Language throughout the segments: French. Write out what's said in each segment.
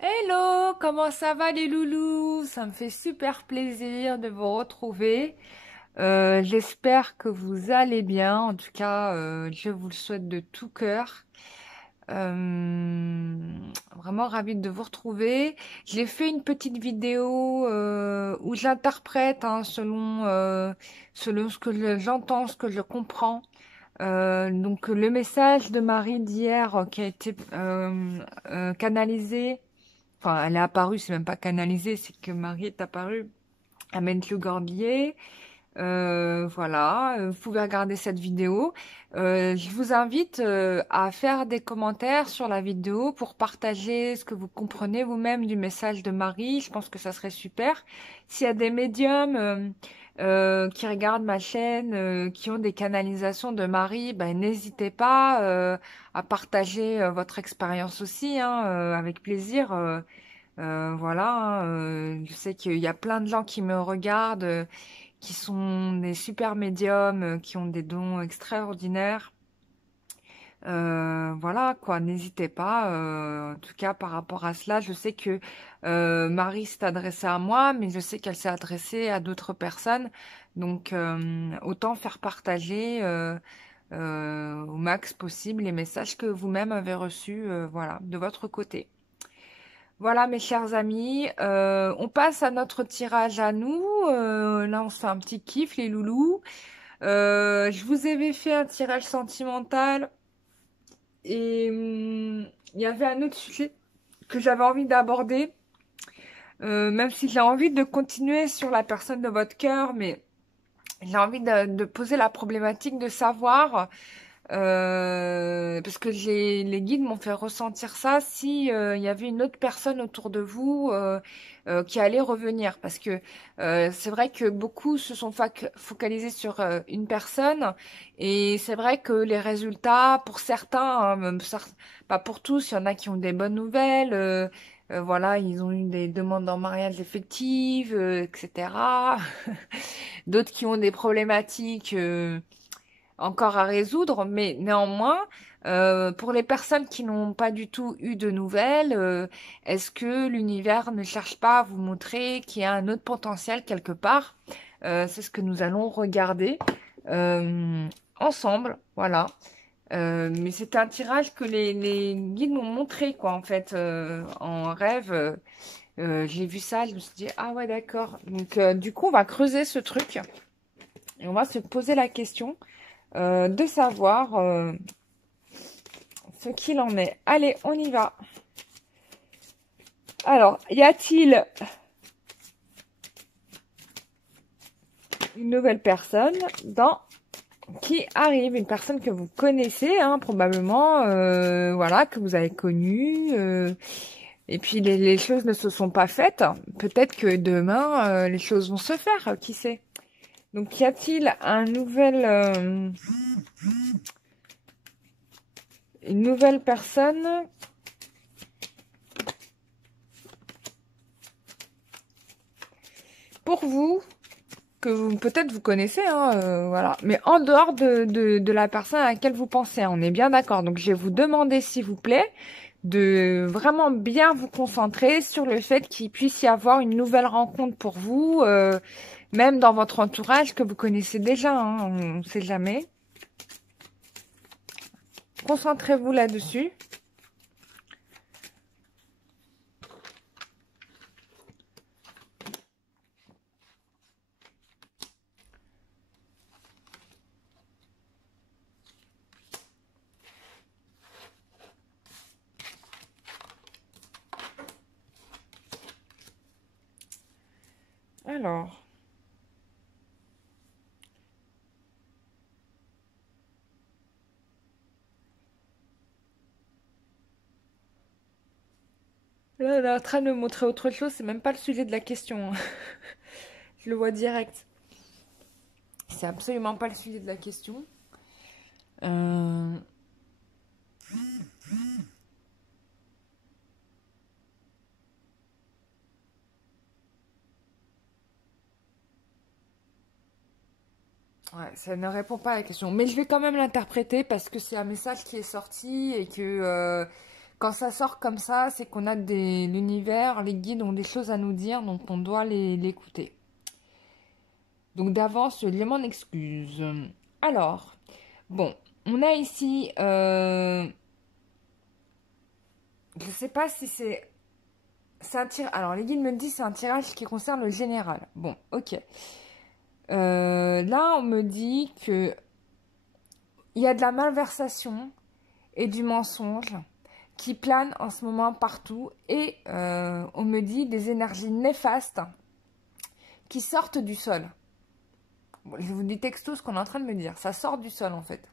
Hello, comment ça va les loulous? Ça me fait super plaisir de vous retrouver. J'espère que vous allez bien. En tout cas, je vous le souhaite de tout cœur. Vraiment ravie de vous retrouver. J'ai fait une petite vidéo où j'interprète selon ce que j'entends, ce que je comprends. Donc le message de Marie d'hier qui a été canalisé. Enfin, elle est apparue, c'est même pas canalisé, c'est que Marie est apparue à Mentlu-Gorbier. Voilà, vous pouvez regarder cette vidéo. Je vous invite à faire des commentaires sur la vidéo pour partager ce que vous comprenez vous-même du message de Marie. Je pense que ça serait super. S'il y a des médiums qui regardent ma chaîne, qui ont des canalisations de Marie, ben, n'hésitez pas à partager votre expérience aussi, hein, avec plaisir. Voilà, hein, je sais qu'il y a plein de gens qui me regardent, qui sont des super médiums, qui ont des dons extraordinaires. Voilà, quoi, n'hésitez pas. En tout cas, par rapport à cela, je sais que Marie s'est adressée à moi, mais je sais qu'elle s'est adressée à d'autres personnes. Donc, autant faire partager au max possible les messages que vous-même avez reçus, voilà, de votre côté. Voilà mes chers amis, on passe à notre tirage à nous. Là on se fait un petit kiff les loulous. Je vous avais fait un tirage sentimental et il y avait un autre sujet que j'avais envie d'aborder. Même si j'ai envie de continuer sur la personne de votre cœur, mais j'ai envie de poser la problématique de savoir parce que les guides m'ont fait ressentir ça si il y avait une autre personne autour de vous qui allait revenir parce que c'est vrai que beaucoup se sont focalisés sur une personne et c'est vrai que les résultats pour certains, hein, même pas pour tous, il y en a qui ont des bonnes nouvelles. Voilà, ils ont eu des demandes en mariage effectives, etc. D'autres qui ont des problématiques encore à résoudre, mais néanmoins, pour les personnes qui n'ont pas du tout eu de nouvelles, est-ce que l'univers ne cherche pas à vous montrer qu'il y a un autre potentiel quelque part? C'est ce que nous allons regarder ensemble, voilà. Mais c'est un tirage que les guides m'ont montré, quoi, en fait, en rêve. J'ai vu ça, je me suis dit, ah ouais, d'accord. Donc, du coup, on va creuser ce truc et on va se poser la question de savoir ce qu'il en est. Allez, on y va. Alors, y a-t-il une nouvelle personne qui arrive, une personne que vous connaissez, hein, probablement, voilà, que vous avez connue, et puis les choses ne se sont pas faites. Peut-être que demain, les choses vont se faire, qui sait. Donc, y a-t-il une nouvelle personne pour vous que vous peut-être vous connaissez, hein, voilà, mais en dehors de la personne à laquelle vous pensez, hein, on est bien d'accord. Donc je vais vous demander, s'il vous plaît, de vraiment bien vous concentrer sur le fait qu'il puisse y avoir une nouvelle rencontre pour vous, même dans votre entourage que vous connaissez déjà, hein, on ne sait jamais. Concentrez-vous là-dessus. Alors, là, on est en train de me montrer autre chose, c'est même pas le sujet de la question, hein. Je le vois direct. C'est absolument pas le sujet de la question. Euh, Ouais, ça ne répond pas à la question. Mais je vais quand même l'interpréter parce que c'est un message qui est sorti et que Quand ça sort comme ça, c'est qu'on a l'univers, les guides ont des choses à nous dire, donc on doit l'écouter. Donc d'avance, je m'en excuse. Alors, bon, on a ici, je sais pas si c'est un tirage. Alors les guides me disent c'est un tirage qui concerne le général. Bon, ok. Là, on me dit que il y a de la malversation et du mensonge qui planent en ce moment partout. Et on me dit des énergies néfastes qui sortent du sol. Bon, je vous dis texto ce qu'on est en train de me dire. Ça sort du sol en fait.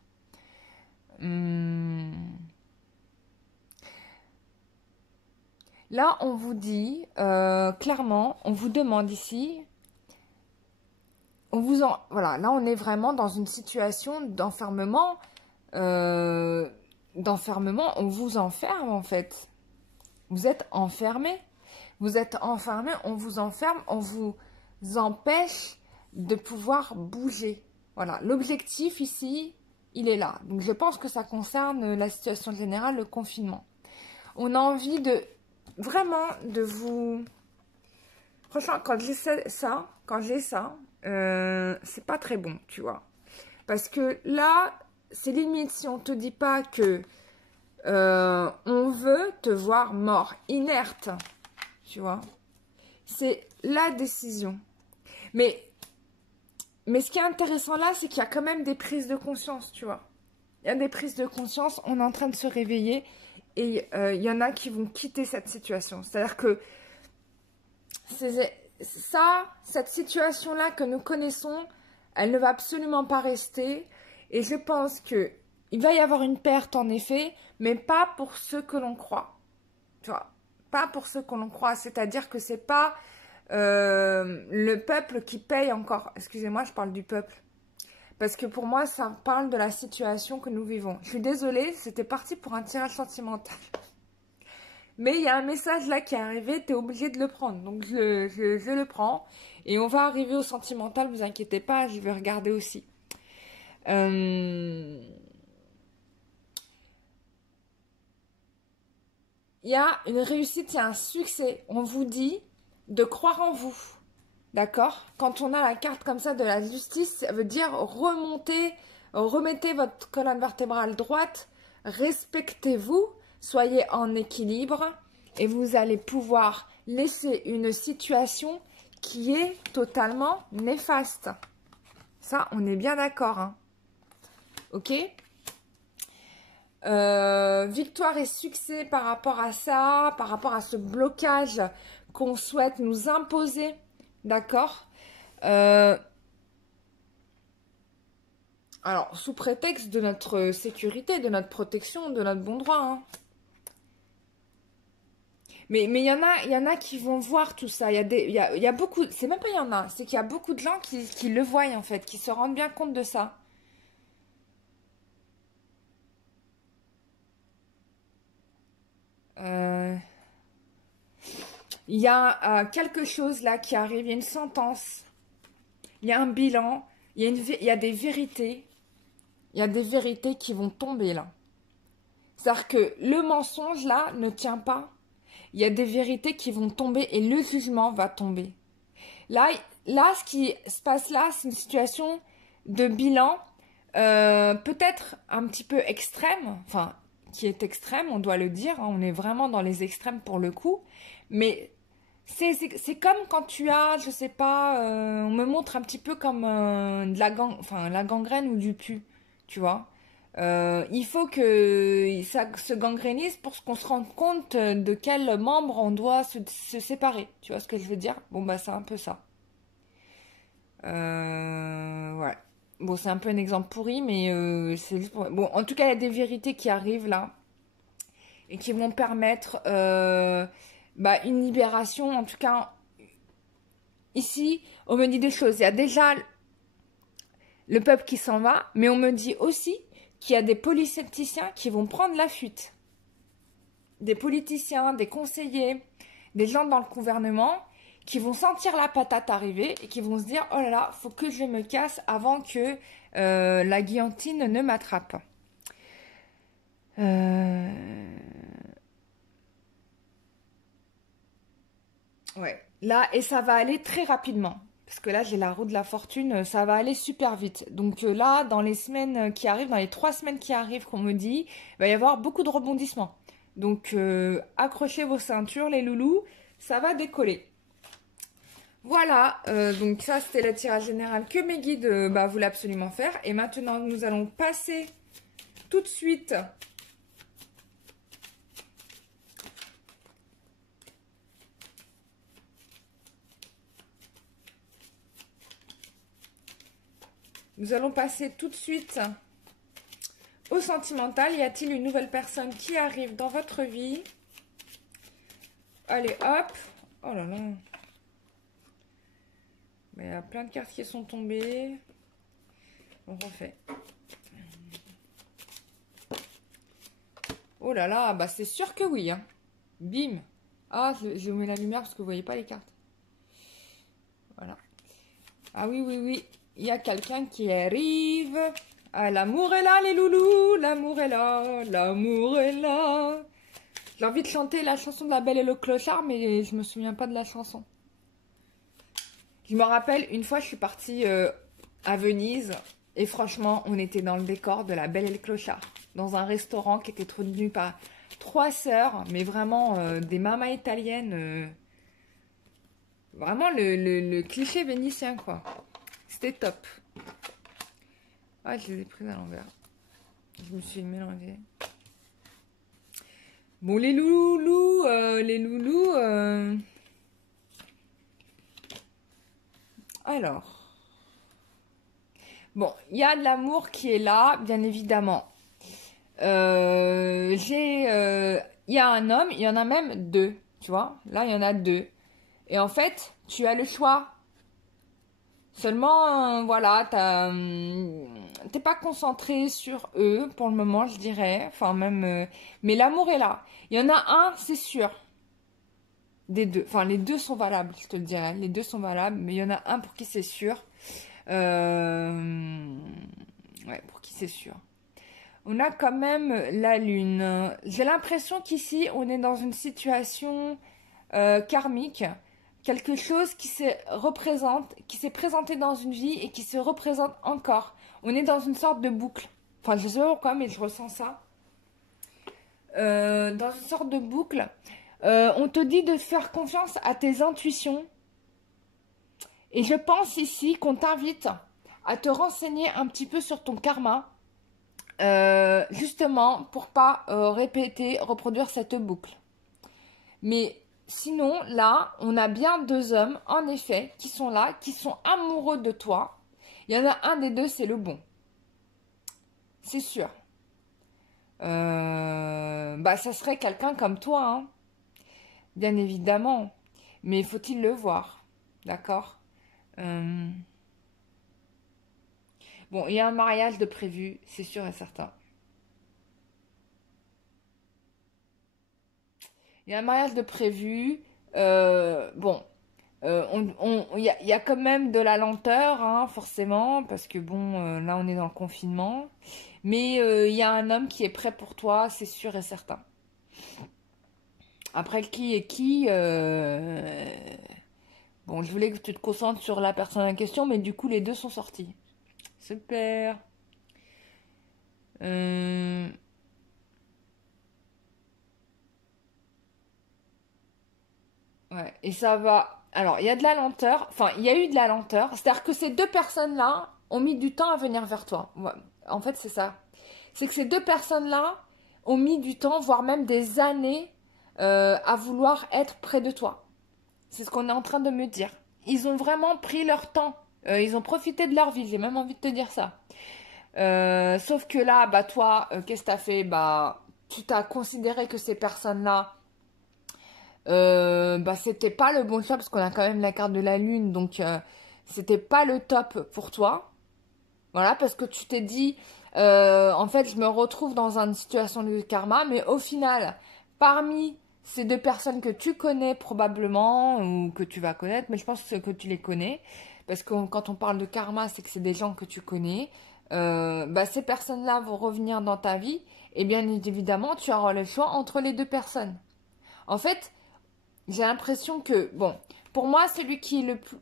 Là, on vous dit clairement, on vous demande ici, voilà, là on est vraiment dans une situation d'enfermement. On vous enferme en fait. Vous êtes enfermé. Vous êtes enfermé, on vous enferme, on vous empêche de pouvoir bouger. Voilà, l'objectif ici, il est là. Donc je pense que ça concerne la situation générale, le confinement. On a envie de vraiment de vous... Franchement, quand j'ai ça, c'est pas très bon, tu vois. Parce que là, c'est limite si on te dit pas que on veut te voir mort, inerte, tu vois. C'est la décision. Mais ce qui est intéressant là, c'est qu'il y a quand même des prises de conscience, tu vois. Il y a des prises de conscience, on est en train de se réveiller et il y en a qui vont quitter cette situation. C'est-à-dire que cette situation-là que nous connaissons, elle ne va absolument pas rester. Et je pense que il va y avoir une perte en effet, mais pas pour ceux que l'on croit. Tu vois, pas pour ceux que l'on croit. C'est-à-dire que c'est pas le peuple qui paye encore. Excusez-moi, je parle du peuple. Parce que pour moi, ça parle de la situation que nous vivons. Je suis désolée, c'était parti pour un tirage sentimental. Mais il y a un message là qui est arrivé, tu es obligé de le prendre. Donc je le prends. Et on va arriver au sentimental, vous inquiétez pas, je vais regarder aussi. Il y a une réussite, il y a un succès. On vous dit de croire en vous. D'accord? Quand on a la carte comme ça de la justice, ça veut dire remettez votre colonne vertébrale droite, respectez-vous, soyez en équilibre et vous allez pouvoir laisser une situation qui est totalement néfaste. Ça, on est bien d'accord, hein? Ok? Victoire et succès par rapport à ça, par rapport à ce blocage qu'on souhaite nous imposer. D'accord. Alors, sous prétexte de notre sécurité, de notre protection, de notre bon droit. Hein. Mais il y en a qui vont voir tout ça. Il y a beaucoup... C'est même pas il y en a. C'est qu'il y a beaucoup de gens qui le voient, en fait. Qui se rendent bien compte de ça. Il y a quelque chose là qui arrive. Il y a une sentence. Il y a un bilan. Il y a des vérités. Il y a des vérités qui vont tomber là. C'est-à-dire que le mensonge là ne tient pas. Il y a des vérités qui vont tomber et le jugement va tomber. Là ce qui se passe là, c'est une situation de bilan peut-être un petit peu extrême, enfin, qui est extrême, on doit le dire. Hein, on est vraiment dans les extrêmes pour le coup. Mais c'est comme quand tu as, je sais pas, on me montre un petit peu comme la gangrène ou du pus, tu vois. Il faut que ça se gangrénise pour qu'on se rende compte de quel membre on doit se séparer. Tu vois ce que je veux dire? Bon, bah, c'est un peu ça. Ouais. Bon, c'est un peu un exemple pourri, mais c'est juste pour... Bon, en tout cas, il y a des vérités qui arrivent là et qui vont permettre une libération. En tout cas, ici, on me dit deux choses. Il y a déjà le peuple qui s'en va, mais on me dit aussi qu'il y a des polycepticiens qui vont prendre la fuite. Des politiciens, des conseillers, des gens dans le gouvernement qui vont sentir la patate arriver et qui vont se dire « Oh là là, faut que je me casse avant que la guillotine ne m'attrape. » Ouais. Là, et ça va aller très rapidement. Parce que là, j'ai la roue de la fortune, ça va aller super vite. Donc là, dans les semaines qui arrivent, dans les 3 semaines qui arrivent, qu'on me dit, il va y avoir beaucoup de rebondissements. Donc, accrochez vos ceintures, les loulous, ça va décoller. Voilà, donc ça, c'était le tirage général que mes guides voulaient absolument faire. Et maintenant, nous allons passer tout de suite. Nous allons passer tout de suite au sentimental. Y a-t-il une nouvelle personne qui arrive dans votre vie? Allez, hop. Oh là là. Mais il y a plein de cartes qui sont tombées. On refait. Oh là là, bah c'est sûr que oui. Hein. Bim. Ah, je mets la lumière parce que vous voyez pas les cartes. Voilà. Ah oui, oui, oui. Il y a quelqu'un qui arrive. Ah, l'amour est là, les loulous. L'amour est là. L'amour est là. J'ai envie de chanter la chanson de La Belle et le Clochard, mais je me souviens pas de la chanson. Je me rappelle, une fois, je suis partie à Venise. Et franchement, on était dans le décor de La Belle et le Clochard. Dans un restaurant qui était tenu par 3 sœurs, mais vraiment des mamas italiennes. Vraiment le cliché vénitien, quoi. C'était top. Ah, je les ai prises à l'envers. Je me suis mélangée. Bon, les loulous, Alors. Bon, il y a de l'amour qui est là, bien évidemment. Il y a un homme, il y en a même deux, tu vois. Là, il y en a deux. Et en fait, tu as le choix. Seulement, voilà, t'es pas concentré sur eux pour le moment, je dirais. Enfin, même, mais l'amour est là. Il y en a un, c'est sûr. Des deux. Enfin, les deux sont valables, je te le dirais. Les deux sont valables, mais il y en a un pour qui c'est sûr. Ouais, pour qui c'est sûr. On a quand même la lune. J'ai l'impression qu'ici, on est dans une situation karmique. Quelque chose qui qui s'est présenté dans une vie et qui se représente encore. On est dans une sorte de boucle. Enfin, je sais pas pourquoi, mais je ressens ça. Dans une sorte de boucle. On te dit de faire confiance à tes intuitions. Et je pense ici qu'on t'invite à te renseigner un petit peu sur ton karma. Justement, pour pas reproduire cette boucle. Mais sinon, là, on a bien deux hommes, en effet, qui sont là, qui sont amoureux de toi. Il y en a un des deux, c'est le bon. C'est sûr. Ça serait quelqu'un comme toi, hein. Bien évidemment. Mais faut-il le voir? D'accord. Bon, il y a un mariage de prévu, c'est sûr et certain. Il y a un mariage de prévu. Bon, il y a quand même de la lenteur, hein, forcément, parce que bon, là on est dans le confinement. Mais il y a un homme qui est prêt pour toi, c'est sûr et certain. Après, qui est qui Bon, je voulais que tu te concentres sur la personne en question, mais du coup, les deux sont sortis. Super. Euh, Ouais, et ça va. Alors, il y a de la lenteur. Enfin, il y a eu de la lenteur. C'est-à-dire que ces deux personnes-là ont mis du temps à venir vers toi. Ouais. En fait, c'est ça. C'est que ces deux personnes-là ont mis du temps, voire même des années, à vouloir être près de toi. C'est ce qu'on est en train de me dire. Ils ont vraiment pris leur temps. Ils ont profité de leur vie. J'ai même envie de te dire ça. Sauf que là, bah toi, qu'est-ce que t'as fait? Bah, tu t'as considéré que ces personnes-là c'était pas le bon choix parce qu'on a quand même la carte de la lune, donc c'était pas le top pour toi. Voilà, parce que tu t'es dit, en fait, je me retrouve dans une situation de karma, mais au final, parmi ces deux personnes que tu connais probablement ou que tu vas connaître, mais je pense que tu les connais, parce que quand on parle de karma, c'est que c'est des gens que tu connais. Ces personnes-là vont revenir dans ta vie, et bien évidemment, tu auras le choix entre les deux personnes. En fait, j'ai l'impression que, bon, pour moi, celui qui est le plus...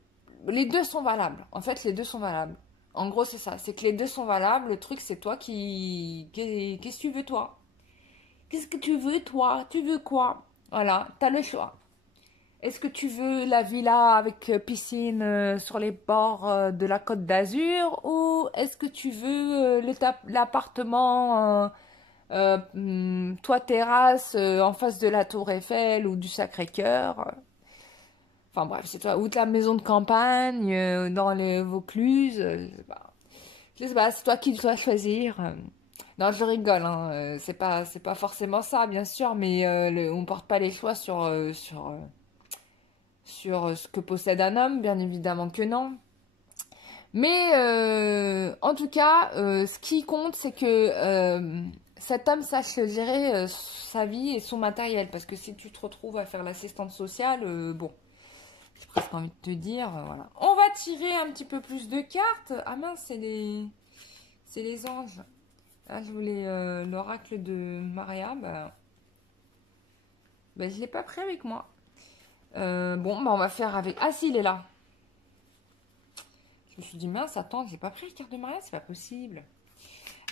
Les deux sont valables. En fait, les deux sont valables. En gros, c'est ça. C'est que les deux sont valables. Le truc, c'est toi Qu'est-ce que tu veux, toi? Qu'est-ce que tu veux, toi? Tu veux quoi? Voilà, t'as le choix. Est-ce que tu veux la villa avec piscine sur les bords de la Côte d'Azur ou est-ce que tu veux l'appartement toit terrasse en face de la Tour Eiffel ou du Sacré-Cœur? Enfin bref, c'est toi. Ou de la maison de campagne dans les Vaucluse. Je sais pas. Je sais pas, c'est toi qui dois choisir. Non, je rigole, hein. C'est pas forcément ça, bien sûr, mais on porte pas les choix sur ce que possède un homme, bien évidemment que non. Mais en tout cas, ce qui compte, c'est que cet homme sache gérer sa vie et son matériel. Parce que si tu te retrouves à faire l'assistante sociale, bon, j'ai presque envie de te dire, voilà. On va tirer un petit peu plus de cartes. Ah mince, c'est les anges. Là, je voulais l'oracle de Maria. Bah, je ne l'ai pas pris avec moi. Bon, bah, on va faire avec... Ah si, il est là. Je me suis dit, mince, attends, j'ai pas pris la carte de Maria, c'est pas possible.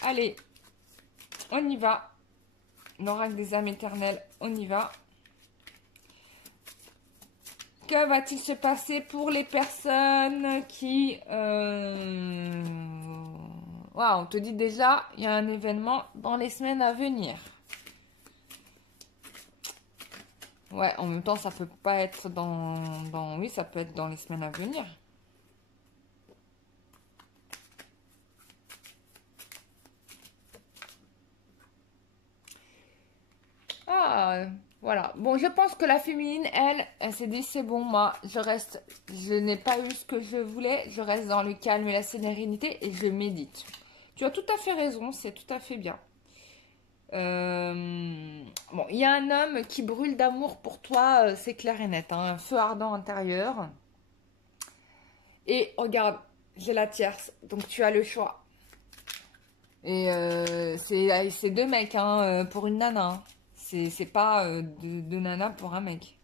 Allez, on y va. L'oracle des âmes éternelles, on y va. Que va-t-il se passer pour les personnes qui... Waouh, on te dit déjà, il y a un événement dans les semaines à venir. Ouais, en même temps, ça peut pas être Oui, ça peut être dans les semaines à venir. Ah, voilà. Bon, je pense que la féminine, elle s'est dit, c'est bon, moi, je reste, je n'ai pas eu ce que je voulais, je reste dans le calme et la sérénité et je médite. Tu as tout à fait raison, c'est tout à fait bien. Bon, il y a un homme qui brûle d'amour pour toi, c'est clair et net, hein, un feu ardent intérieur. Et regarde, j'ai la tierce, donc tu as le choix. Et c'est deux mecs hein, pour une nana. Hein. C'est pas deux nanas pour un mec.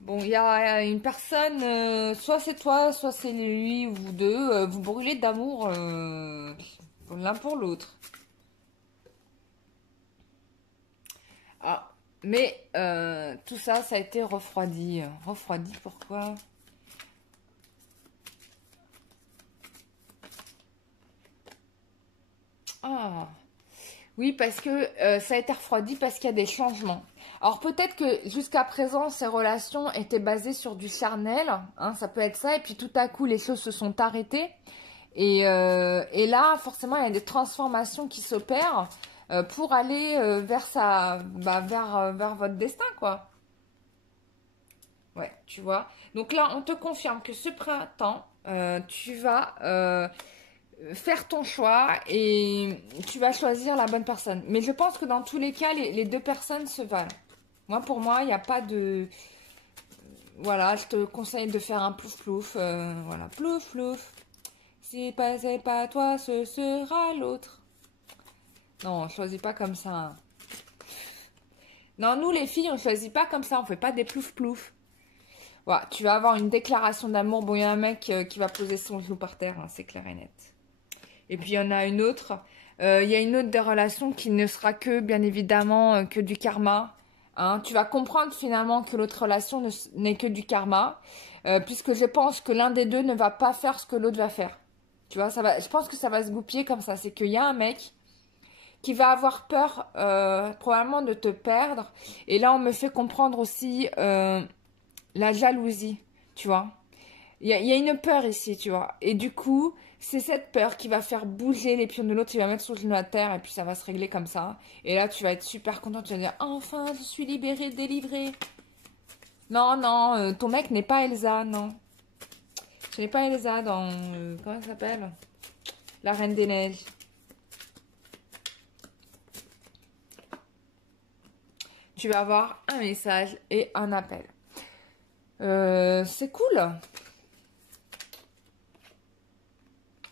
Bon, il y a une personne, soit c'est toi, soit c'est lui ou vous deux, vous brûlez d'amour l'un pour l'autre. Ah, mais tout ça, ça a été refroidi. Refroidi, pourquoi? Ah, oui, parce que ça a été refroidi parce qu'il y a des changements. Alors peut-être que jusqu'à présent, ces relations étaient basées sur du charnel, hein, ça peut être ça, et puis tout à coup, les choses se sont arrêtées. Et là, forcément, il y a des transformations qui s'opèrent pour aller vers votre destin, quoi. Ouais, tu vois. Donc là, on te confirme que ce printemps, tu vas faire ton choix et tu vas choisir la bonne personne. Mais je pense que dans tous les cas, les deux personnes se valent. Moi, pour moi, il n'y a pas de... Voilà, je te conseille de faire un plouf-plouf. Voilà, plouf-plouf. Si c'est pas toi, ce sera l'autre. Non, on choisit pas comme ça. Hein. Non, nous, les filles, on choisit pas comme ça. On fait pas des plouf-plouf. Voilà, tu vas avoir une déclaration d'amour. Bon, il y a un mec qui va poser son genou par terre, hein, c'est clair et net. Et puis, il y en a une autre. Il y a une autre des relations qui ne sera que, bien évidemment, que du karma. Hein. Tu vas comprendre finalement que l'autre relation n'est que du karma. Puisque je pense que l'un des deux ne va pas faire ce que l'autre va faire. Tu vois, je pense que ça va se goupiller comme ça. C'est qu'il y a un mec qui va avoir peur probablement de te perdre. Et là, on me fait comprendre aussi la jalousie, tu vois. Il y a une peur ici, tu vois. Et du coup, c'est cette peur qui va faire bouger les pions de l'autre. Il va mettre son genou à terre et puis ça va se régler comme ça. Et là, tu vas être super content. Tu vas dire, enfin, je suis libérée, délivrée. Non, non, ton mec n'est pas Elsa, non. Ce n'est pas Elsa dans... comment elle s'appelle? La Reine des Neiges. Tu vas avoir un message et un appel. C'est cool.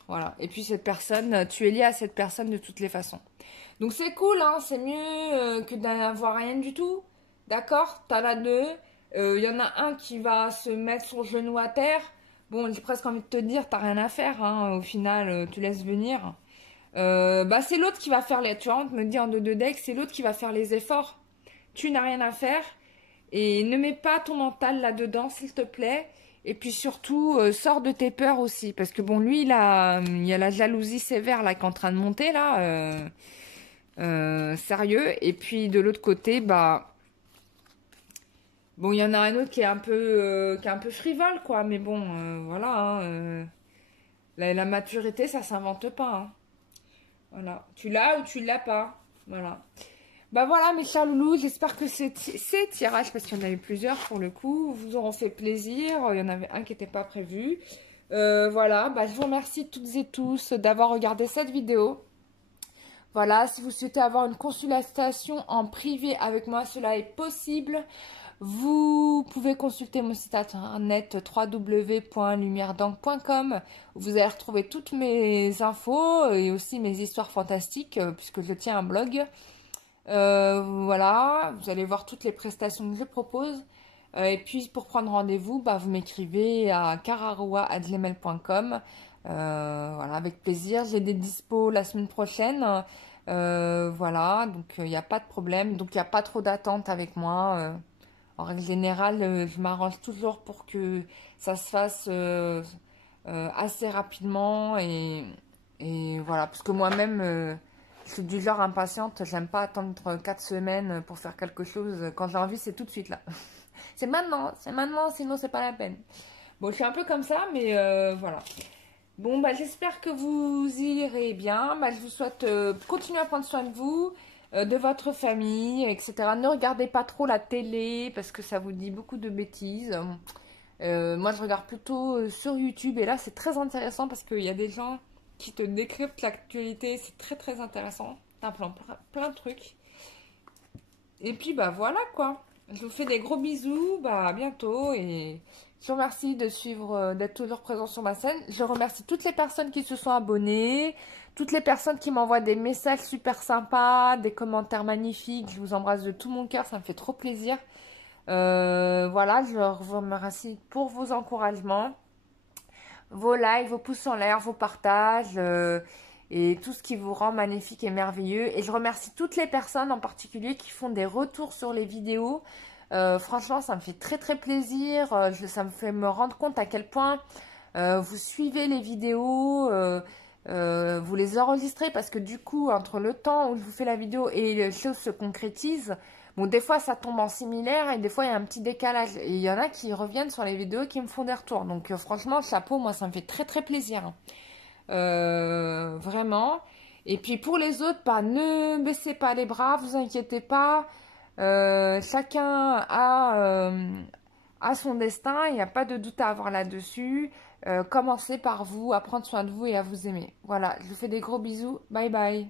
Voilà. Et puis cette personne, tu es lié à cette personne de toutes les façons. Donc c'est cool, hein, c'est mieux que d'avoir rien du tout. D'accord? T'en as deux. Il y en a un qui va se mettre son genou à terre. Bon, j'ai presque envie de te dire, t'as rien à faire, hein. Au final, tu laisses venir. Bah c'est l'autre qui va faire les... Tu vois, on me dit en deux deck, c'est l'autre qui va faire les efforts. Tu n'as rien à faire. Et ne mets pas ton mental là-dedans, s'il te plaît. Et puis surtout, sors de tes peurs aussi. Parce que bon, lui, il y a la jalousie sévère là qui est en train de monter là. Sérieux. Et puis de l'autre côté, bah... Bon, il y en a un autre qui est un peu frivole, quoi. Mais bon, voilà. Hein, la maturité, ça s'invente pas. Hein. Voilà. Tu l'as ou tu l'as pas. Voilà. Bah voilà mes chers loulous, j'espère que ces tirages, parce qu'il y en a eu plusieurs pour le coup, vous auront fait plaisir. Il y en avait un qui n'était pas prévu. Voilà, bah, je vous remercie toutes et tous d'avoir regardé cette vidéo. Voilà, si vous souhaitez avoir une consultation en privé avec moi, cela est possible. Vous pouvez consulter mon site internet www.lumieredangue.com où vous allez retrouver toutes mes infos et aussi mes histoires fantastiques puisque je tiens un blog. Voilà, vous allez voir toutes les prestations que je propose. Et puis pour prendre rendez-vous, bah, vous m'écrivez à cararoa@gmail.com. Voilà, avec plaisir. J'ai des dispos la semaine prochaine. Voilà, donc il n'y a pas de problème. Donc il n'y a pas trop d'attente avec moi. En règle générale, je m'arrange toujours pour que ça se fasse assez rapidement. Et voilà, parce que moi-même, je suis du genre impatiente. J'aime pas attendre 4 semaines pour faire quelque chose. Quand j'ai envie, c'est tout de suite là. C'est maintenant, sinon c'est pas la peine. Bon, je suis un peu comme ça, mais voilà. Bon, bah, j'espère que vous irez bien. Bah, je vous souhaite continuer à prendre soin de vous, de votre famille, etc. Ne regardez pas trop la télé parce que ça vous dit beaucoup de bêtises. Moi, je regarde plutôt sur YouTube et là, c'est très intéressant parce qu'il y a des gens qui te décryptent l'actualité. C'est très, très intéressant. T'as plein de trucs. Et puis, bah voilà quoi. Je vous fais des gros bisous. Bah, à bientôt et... Je vous remercie de suivre, d'être toujours présent sur ma chaîne. Je remercie toutes les personnes qui se sont abonnées, toutes les personnes qui m'envoient des messages super sympas, des commentaires magnifiques. Je vous embrasse de tout mon cœur, ça me fait trop plaisir. Voilà, je vous remercie pour vos encouragements, vos likes, vos pouces en l'air, vos partages et tout ce qui vous rend magnifique et merveilleux. Et je remercie toutes les personnes en particulier qui font des retours sur les vidéos. Franchement, ça me fait très très plaisir. Ça me fait me rendre compte à quel point vous suivez les vidéos, vous les enregistrez parce que du coup, entre le temps où je vous fais la vidéo et les choses se concrétisent, bon, des fois ça tombe en similaire et des fois il y a un petit décalage. Et il y en a qui reviennent sur les vidéos qui me font des retours. Donc franchement, chapeau, moi ça me fait très très plaisir. Hein. Vraiment. Et puis pour les autres, bah, ne baissez pas les bras, vous inquiétez pas. Chacun a son destin, il n'y a pas de doute à avoir là-dessus. Commencez par vous, à prendre soin de vous et à vous aimer. Voilà, je vous fais des gros bisous. Bye bye.